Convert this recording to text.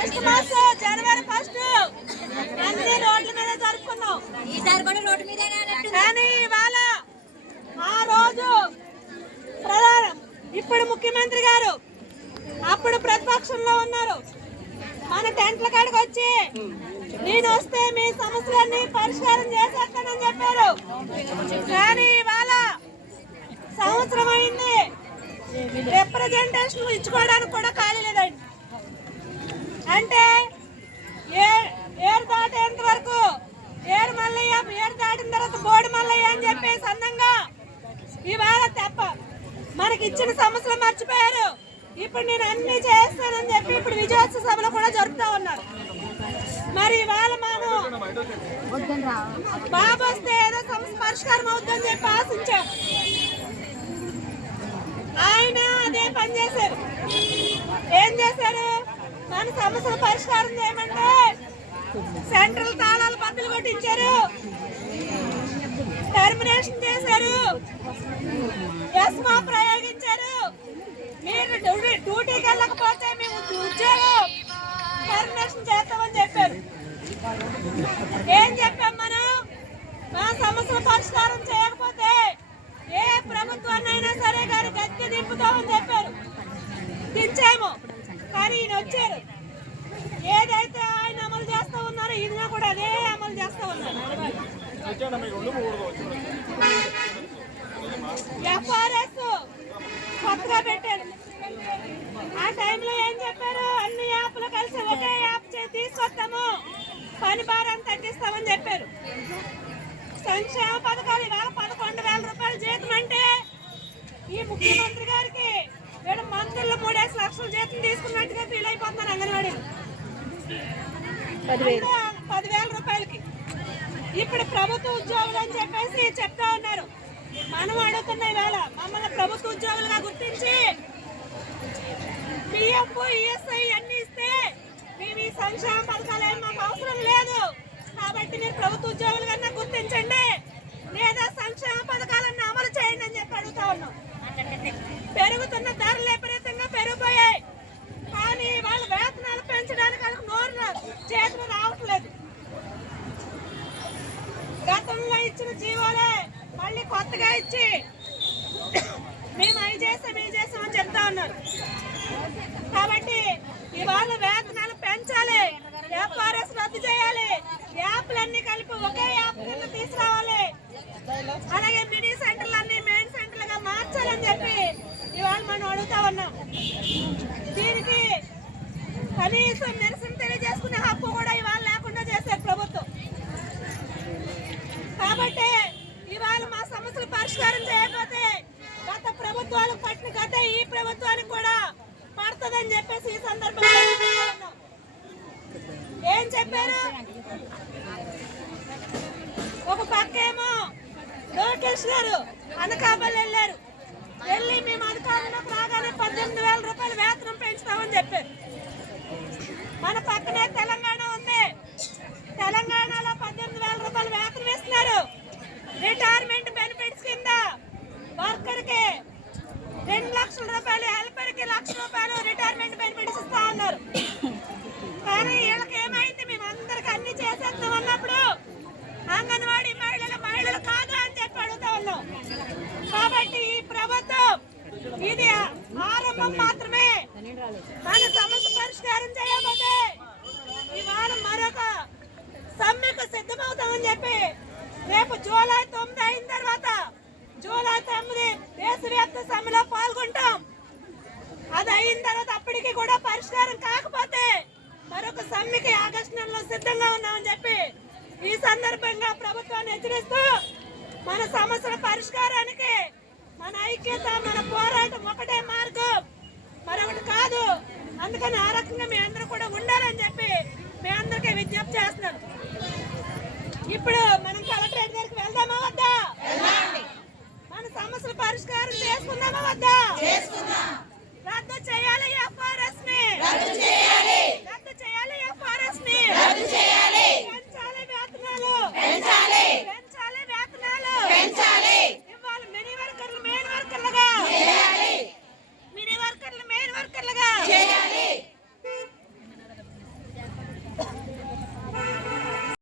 Christmas జనవరి first అన్ని రోడ్ల మీద జరుపుకున్నాం ఈసారి కూడా రోడ్డు మీద కానీ ఇవాళ ఆ రోజు ప్రధాన ఇప్పుడు ముఖ్యమంత్రి గారు అప్పుడు ప్రతిపక్షంలో ఉన్నారు. మన టెంట్ల కాడికి వచ్చి నేను వస్తే మీ సమస్యలన్నీ పరిష్కారం చేసేస్తానని చెప్పారు. కానీ ఇవాళ సంవత్సరం అయింది. రిప్రజెంటేషన్ ఇచ్చుకోవడానికి కూడా ఖాళీ అంటే ఏ- ఏరు దాటేంత వరకు ఏరు మల్లయ్య ఏరు దాటిన తర్వాత బోడి మల్లయ్య అని చెప్పేసి అందంగా ఇవాళ తెప్ప. మనకి ఇచ్చిన సమస్యలు మర్చిపోయారు. ఇప్పుడు నేను అన్ని చేస్తానని చెప్పి ఇప్పుడు విజయోత్సవ సభలు కూడా జరుపుతా ఉన్నారు. మరి ఇవాళ మనం బాబు వస్తే ఏదో సమస్య పరిష్కారం అవుతుందని చెప్పి ఆశించాం. ఆయన అదే పని చేశారు. ఏం చేశారు? మన సమస్యల పరిష్కారం చేయమంటే సెంట్రల్ తాళాలు బద్దలు కొట్టించారు. టెర్మినేషన్ చేశారు. ఎస్మా ప్రయోగించారు. మీరు డ్యూటీ- డ్యూటీకి వెళ్ళకపోతే మేము ఉద్యోగం టర్మినేషన్ చేస్తామని చెప్పారు. ఏం చెప్పాం మనం? మా సమస్యల పరిష్కారం చేయకపోతే ఏ ప్రభుత్వాన్ని అయినా సరే గారు గట్టి దింపుతామని చెప్పారు. దించాము మరి ఈయన వచ్చారు. ఏదైతే ఆయన అమలు చేస్తా ఉన్నారో ఈయన కూడా అదే అమలు చేస్తా ఉన్నారు. ఎఫ్ఆర్ఎస్ కొత్తగా పెట్టారు. ఆ టైంలో ఏం చెప్పారు? అన్ని యాప్లు కలిసి ఒకే యాప్ తీసుకొస్తాము. పని భారాన్ని తగ్గిస్తామని చెప్పారు. సంక్షేమ పథకాలు ఇవాళ పదకొండు వేల రూపాయలు జీతం అంటే ఈ ముఖ్యమంత్రి గారికి జీతం తీసుకున్నట్టుగా ఫీల్ అయిపోతున్నారు అంగన్వాడీ పదివేల. రూపాయలకి. ఇప్పుడు ప్రభుత్వ ఉద్యోగులు అని చెప్పేసి చెప్తా ఉన్నారు. మనం అడుగుతున్న వేళ మమ్మల్ని ప్రభుత్వ ఉద్యోగులుగా గుర్తించి పిఎఫ్ ఈఎస్ఐ అన్ని ఇస్తే మేము ఈ సంక్షేమ పథకాలు ఏమి మాకు అవసరం లేదు. కాబట్టి మీరు ప్రభుత్వ ఉద్యోగులు కన్నా గుర్తించండి. లేదా సంక్షేమ పథకాలన్నీ అమలు చేయండి అని చెప్పి అడుగుతా ఉన్నాం పెరుగుతున్న ధరలు విపరీతంగా పెరిగిపోయాయి కానీ వాళ్ళ వేతనాలు పెంచడానికి వాళ్ళకి నోరు రా- చేతులు రావట్లేదు గతంలో ఇచ్చిన జీవోలే మళ్ళీ ఇచ్చి మేము అవి చేస్తాం ఇవి చేసాం అని చెప్తా ఉన్నారు. కాబట్టి ఇవాళ వేతనాలు పెంచాలి ఎఫ్ఆర్ఎస్ రద్దు చేయాలి యాప్లన్నీ కలిపి ఒకే యాప్ కింద తీసుకురావాలి. అలాగే మినీ సెంటర్లు అన్ని మెయిన్ సెంటర్లుగా మార్చాలని చెప్పి ఇవాళ మనం అడుగుతా ఉన్నాం. దీనికి కనీసం నిరసన తెలియజేసుకునే హక్కు కూడా ఇవాళ లేకుండా చేశారు ప్రభుత్వం. కాబట్టి పరిష్కారం చేయకపోతే గత ప్రభుత్వాలకు పట్టిన గత ఈ ప్రభుత్వానికి కూడా పడుతుందని చెప్పేసి ఈ సందర్భంగా ఏం చెప్పారు? ఒక పక్క ఏమో లోకేష్ గారు అనకాపల్లి వెళ్ళారు. వెళ్ళి మేము అధికారంలోకి రాగానే పద్దెనిమిది వేల రూపాయలు వేతనం పెంచుతామని చెప్పారు. మన పక్కనే తెలంగాణ ఉంది తెలంగాణలో పద్దెనిమిది వేల రూపాయలు వేతనం ఇస్తున్నారు రిటైర్మెంట్ బెనిఫిట్స్ కింద వర్కర్కి రెండు లక్షల రూపాయలు హెల్పర్కి లక్ష రూపాయలు రిటైర్మెంట్ బెనిఫిట్స్ ఇస్తా ఉన్నారు కానీ వీళ్ళకి ఏమైంది? మేము అందరికి అన్ని చేసేస్తాం అన్నప్పుడు అంగన్వాడీ మహిళలు మహిళలు కాదు అని చెప్పి అడుగుతా ఉన్నాం. కాబట్టి ఈ ప్రభుత్వం ఇది ఆరంభం మాత్రమే. మన సమస్య పరిష్కారం చేయకపోతే ఇవాళ మరొక సమ్మెకు సిద్ధమవుతామని చెప్పి రేపు జూలై తొమ్మిది అయిన తర్వాత జూలై తొమ్మిది దేశవ్యాప్త సమ్మెలో పాల్గొంటాం అది అయిన తర్వాత అప్పటికి కూడా పరిష్కారం కాకపోతే మరొక సమ్మెకి ఆగస్టు నెలలో సిద్ధంగా ఉన్నామని చెప్పి ఈ సందర్భంగా ప్రభుత్వాన్ని హెచ్చరిస్తూ మన సమస్యల పరిష్కారానికి మన ఐక్యత మన పోరాటం ఒకటే మార్గం. మరొకటి కాదు అందుకని ఆ రకంగా మీ అందరూ కూడా ఉండాలని చెప్పి మీ అందరికీ విజ్ఞప్తి చేస్తున్నాను. ఇప్పుడు మనం కలెక్టరేట్ గారికి